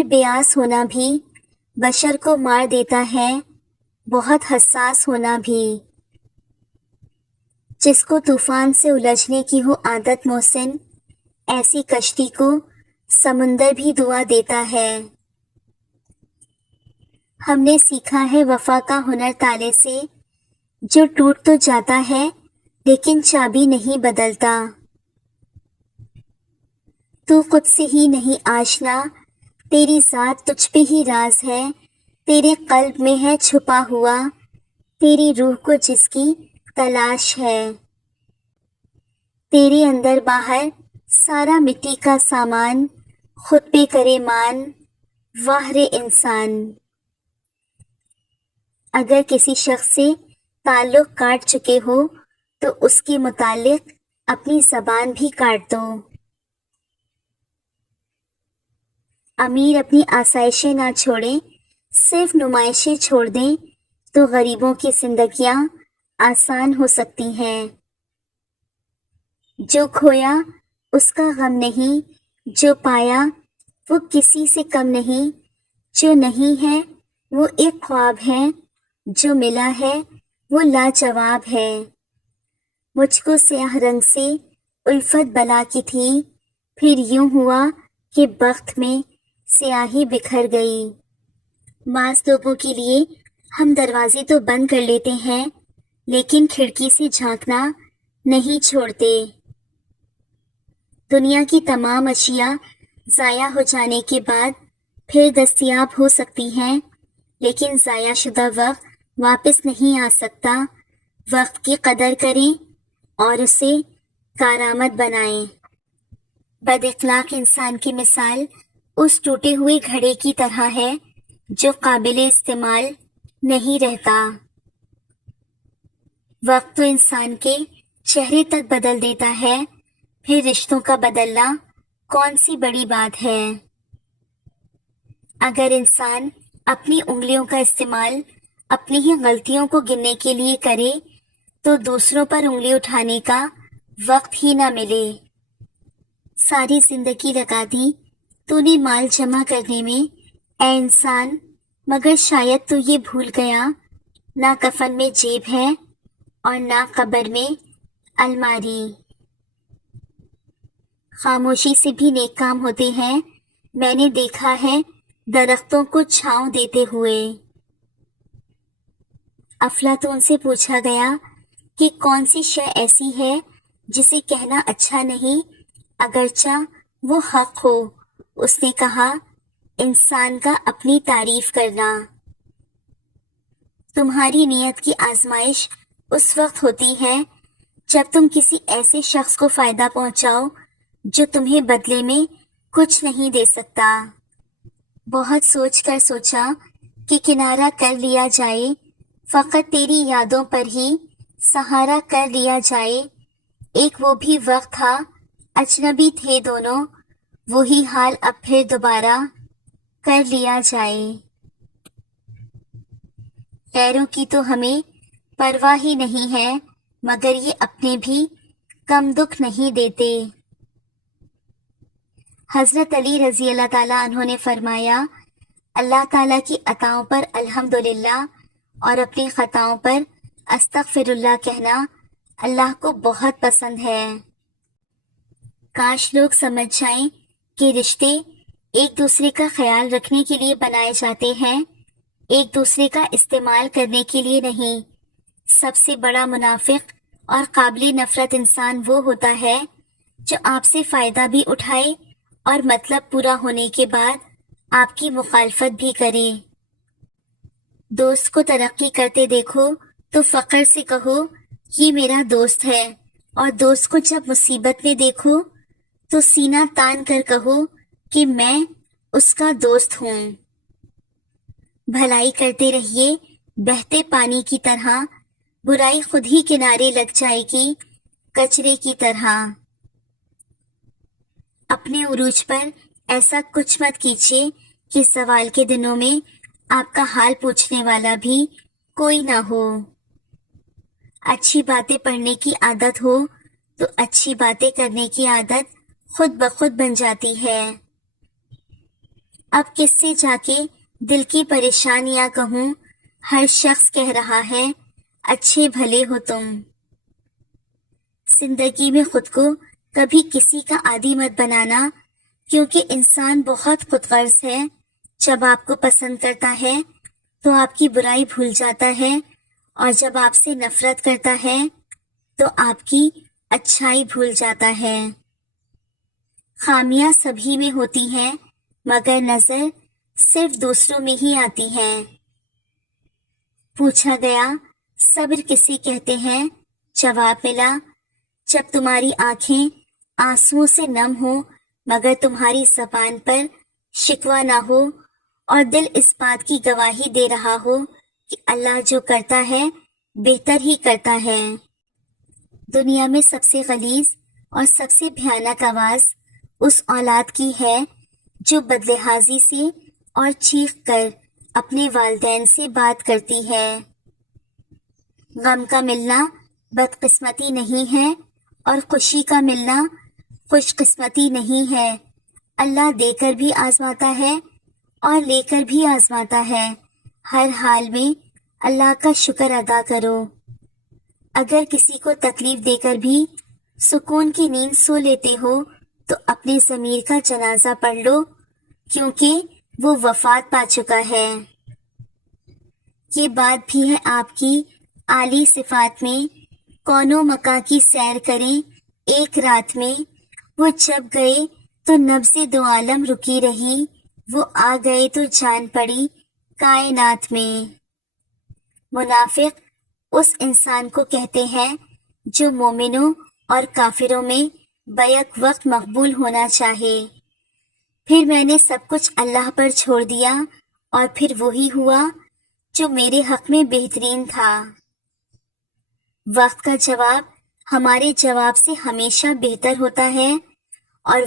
پھر بیاس ہونا بھی بشر کو مار دیتا ہے، بہت حساس ہونا بھی۔ جس کو طوفان سے الجھنے کی ہو عادت محسن، ایسی کشتی کو سمندر بھی دعا دیتا ہے۔ ہم نے سیکھا ہے وفا کا ہنر تالے سے، جو ٹوٹ تو جاتا ہے لیکن چابی نہیں بدلتا۔ تو خود سے ہی نہیں آشنا، تیری ذات تجھ پہ ہی راز ہے، تیرے قلب میں ہے چھپا ہوا، تیری روح کو جس کی تلاش ہے۔ تیرے اندر باہر سارا مٹی کا سامان، خود پہ کرے مان، واہ رے انسان۔ اگر کسی شخص سے تعلق کاٹ چکے ہو تو اس کے متعلق اپنی زبان بھی کاٹ دو۔ امیر اپنی آسائشیں نہ چھوڑیں، صرف نمائشیں چھوڑ دیں تو غریبوں کی زندگیاں آسان ہو سکتی ہیں۔ جو کھویا اس کا غم نہیں، جو پایا وہ کسی سے کم نہیں، جو نہیں ہے وہ ایک خواب ہے، جو ملا ہے وہ لاجواب ہے۔ مجھ کو سیاہ رنگ سے الفت بلا کی تھی، پھر یوں ہوا کہ بخت میں سیاہی بکھر گئی۔ بعض لوگوں کے لیے ہم دروازے تو بند کر لیتے ہیں لیکن کھڑکی سے جھانکنا نہیں چھوڑتے۔ دنیا کی تمام اشیاء ضائع ہو جانے کے بعد پھر دستیاب ہو سکتی ہیں، لیکن ضائع شدہ وقت واپس نہیں آ سکتا۔ وقت کی قدر کریں اور اسے کارآمد بنائیں۔ بد اخلاق انسان کی مثال اس ٹوٹے ہوئے گھڑے کی طرح ہے جو قابل استعمال نہیں رہتا۔ وقت تو انسان کے چہرے تک بدل دیتا ہے، پھر رشتوں کا بدلنا کون سی بڑی بات ہے۔ اگر انسان اپنی انگلیوں کا استعمال اپنی ہی غلطیوں کو گننے کے لیے کرے تو دوسروں پر انگلی اٹھانے کا وقت ہی نہ ملے۔ ساری زندگی لگا دی تو نے مال جمع کرنے میں اے انسان، مگر شاید تو یہ بھول گیا نہ کفن میں جیب ہے اور نہ قبر میں الماری۔ خاموشی سے بھی نیک کام ہوتے ہیں، میں نے دیکھا ہے درختوں کو چھاؤں دیتے ہوئے۔ افلاطون سے پوچھا گیا کہ کون سی شے ایسی ہے جسے کہنا اچھا نہیں اگرچہ وہ حق ہو؟ اس نے کہا، انسان کا اپنی تعریف کرنا۔ تمہاری نیت کی آزمائش اس وقت ہوتی ہے جب تم کسی ایسے شخص کو فائدہ پہنچاؤ جو تمہیں بدلے میں کچھ نہیں دے سکتا۔ بہت سوچ کر سوچا کہ کنارہ کر لیا جائے، فقط تیری یادوں پر ہی سہارا کر لیا جائے۔ ایک وہ بھی وقت تھا، اجنبی تھے دونوں، وہی حال اب پھر دوبارہ کر لیا جائے۔ غیروں کی تو ہمیں پرواہ ہی نہیں ہے، مگر یہ اپنے بھی کم دکھ نہیں دیتے۔ حضرت علی رضی اللہ تعالیٰ عنہ نے فرمایا، اللہ تعالیٰ کی عطاؤں پر الحمدللہ اور اپنی خطاؤں پر استغفر اللہ کہنا اللہ کو بہت پسند ہے۔ کاش لوگ سمجھ جائیں کہ رشتے ایک دوسرے کا خیال رکھنے کے لیے بنائے جاتے ہیں، ایک دوسرے کا استعمال کرنے کے لیے نہیں۔ سب سے بڑا منافق اور قابل نفرت انسان وہ ہوتا ہے جو آپ سے فائدہ بھی اٹھائے اور مطلب پورا ہونے کے بعد آپ کی مخالفت بھی کرے۔ دوست کو ترقی کرتے دیکھو تو فخر سے کہو یہ میرا دوست ہے، اور دوست کو جب مصیبت میں دیکھو تو سینہ تان کر کہو کہ میں اس کا دوست ہوں۔ بھلائی کرتے رہیے بہتے پانی کی طرح، برائی خود ہی کنارے لگ جائے گی کچرے کی طرح۔ اپنے عروج پر ایسا کچھ مت کیجیے کہ سوال کے دنوں میں آپ کا حال پوچھنے والا بھی کوئی نہ ہو۔ اچھی باتیں پڑھنے کی عادت ہو تو اچھی باتیں کرنے کی عادت خود بخود بن جاتی ہے۔ اب کس سے جا کے دل کی پریشانیاں کہوں، ہر شخص کہہ رہا ہے اچھے بھلے ہو تم۔ زندگی میں خود کو کبھی کسی کا عادی مت بنانا، کیونکہ انسان بہت خود غرض ہے۔ جب آپ کو پسند کرتا ہے تو آپ کی برائی بھول جاتا ہے، اور جب آپ سے نفرت کرتا ہے تو آپ کی اچھائی بھول جاتا ہے۔ خامیاں سبھی میں ہوتی ہیں، مگر نظر صرف دوسروں میں ہی آتی ہے۔ پوچھا گیا صبر کسے کہتے ہیں؟ جواب ملا، جب تمہاری آنکھیں آنسوؤں سے نم ہو مگر تمہاری زبان پر شکوہ نہ ہو، اور دل اس بات کی گواہی دے رہا ہو کہ اللہ جو کرتا ہے بہتر ہی کرتا ہے۔ دنیا میں سب سے غلیظ اور سب سے بھیانک آواز اس اولاد کی ہے جو بدلحاظی سے اور چیخ کر اپنے والدین سے بات کرتی ہے۔ غم کا ملنا بدقسمتی نہیں ہے، اور خوشی کا ملنا خوش قسمتی نہیں ہے۔ اللہ دے کر بھی آزماتا ہے اور لے کر بھی آزماتا ہے۔ ہر حال میں اللہ کا شکر ادا کرو۔ اگر کسی کو تکلیف دے کر بھی سکون کی نیند سو لیتے ہو تو اپنے ضمیر کا جنازہ پڑھ لو، کیونکہ وہ وفات پا چکا ہے۔ یہ بات بھی ہے آپ کی اعلی صفات میں، کون و مکاں کی سیر کریں ایک رات میں، وہ جب گئے تو نبض دو عالم رکی رہی، وہ آ گئے تو جان پڑی کائنات میں۔ منافق اس انسان کو کہتے ہیں جو مومنوں اور کافروں میں بیک وقت مقبول ہونا چاہے۔ پھر میں نے سب کچھ اللہ پر چھوڑ دیا اور پھر وہی ہوا جو میرے حق میں بہترین تھا۔ وقت کا جواب ہمارے جواب سے ہمیشہ بہتر ہوتا ہے، اور